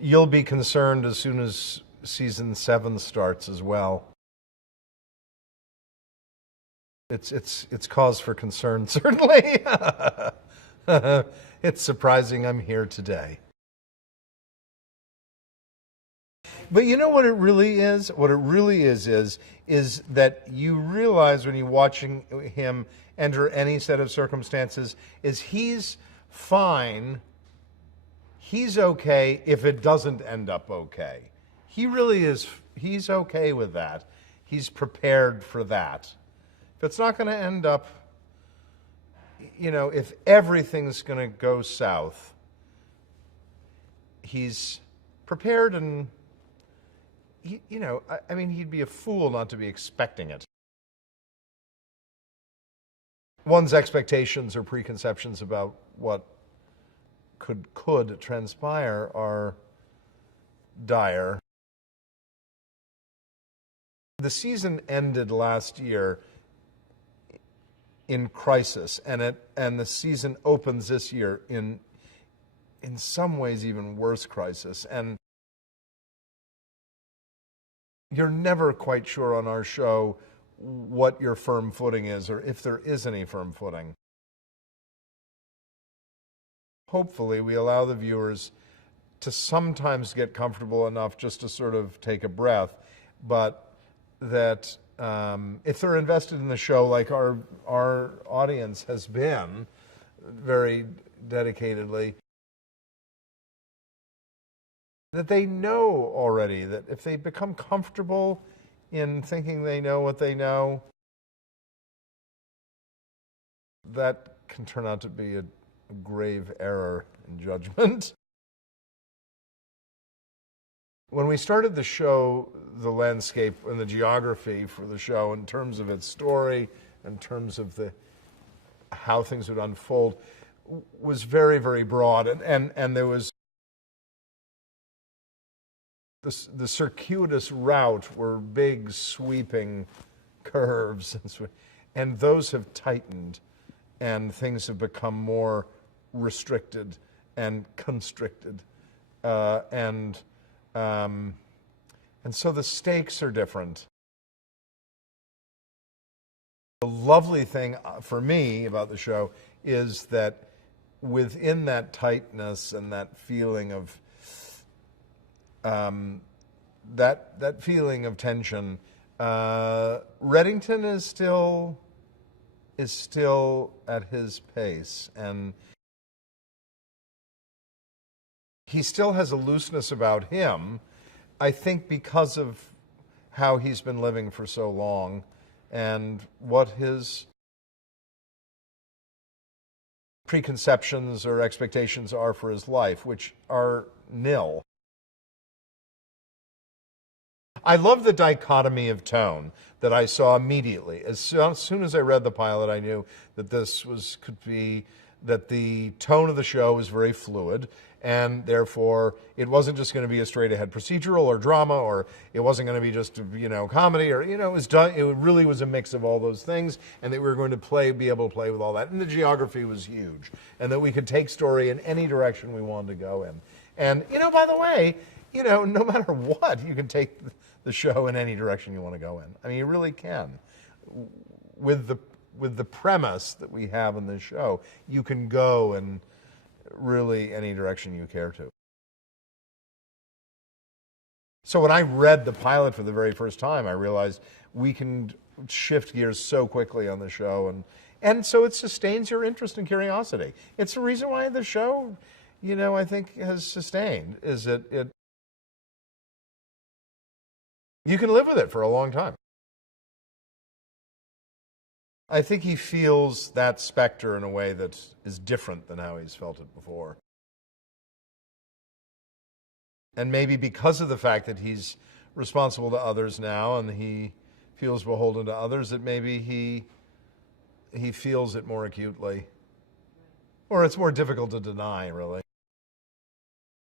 You'll be concerned as soon as season 7 starts as well. It's cause for concern, certainly. It's surprising I'm here today. But you know what it really is? What it really is that you realize when you're watching him enter any set of circumstances is he's fine. He's okay if it doesn't end up okay. He really is, he's okay with that. He's prepared for that. If it's not going to end up, you know, if everything's going to go south, he's prepared and, you know, I mean, he'd be a fool not to be expecting it. One's expectations or preconceptions about what could transpire are dire. The season ended last year in crisis, and the season opens this year in some ways even worse crisis. And you're never quite sure on our show what your firm footing is, or if there is any firm footing. Hopefully, we allow the viewers to sometimes get comfortable enough just to sort of take a breath, but that if they're invested in the show like our audience has been very dedicatedly, that they know already that if they become comfortable in thinking they know what they know, that can turn out to be a grave error in judgment. When we started the show, the landscape and the geography for the show in terms of its story, in terms of how things would unfold, was very, very broad. And there was the circuitous route were big sweeping curves, and those have tightened, and things have become more restricted and constricted, and so the stakes are different. The lovely thing for me about the show is that within that tightness and that feeling of that feeling of tension, Reddington is still at his pace, and he still has a looseness about him, I think, because of how he's been living for so long and what his preconceptions or expectations are for his life, which are nil. I love the dichotomy of tone that I saw immediately. As soon as I read the pilot, I knew that that the tone of the show was very fluid, and therefore it wasn't just going to be a straight-ahead procedural or drama, or it wasn't going to be just, you know, comedy, or, you know, it really was a mix of all those things, and that we were going to be able to play with all that. And the geography was huge, and that we could take story in any direction we wanted to go in. And, you know, by the way, you know, no matter what, you can take the show in any direction you want to go in. I mean, you really can. With the premise that we have in this show, you can go in really any direction you care to. So when I read the pilot for the very first time, I realized we can shift gears so quickly on the show, and so it sustains your interest and curiosity. It's the reason why the show, you know, I think has sustained, is that you can live with it for a long time. I think he feels that specter in a way that is different than how he's felt it before. And maybe because of the fact that he's responsible to others now and he feels beholden to others, that maybe he feels it more acutely. Or it's more difficult to deny, really.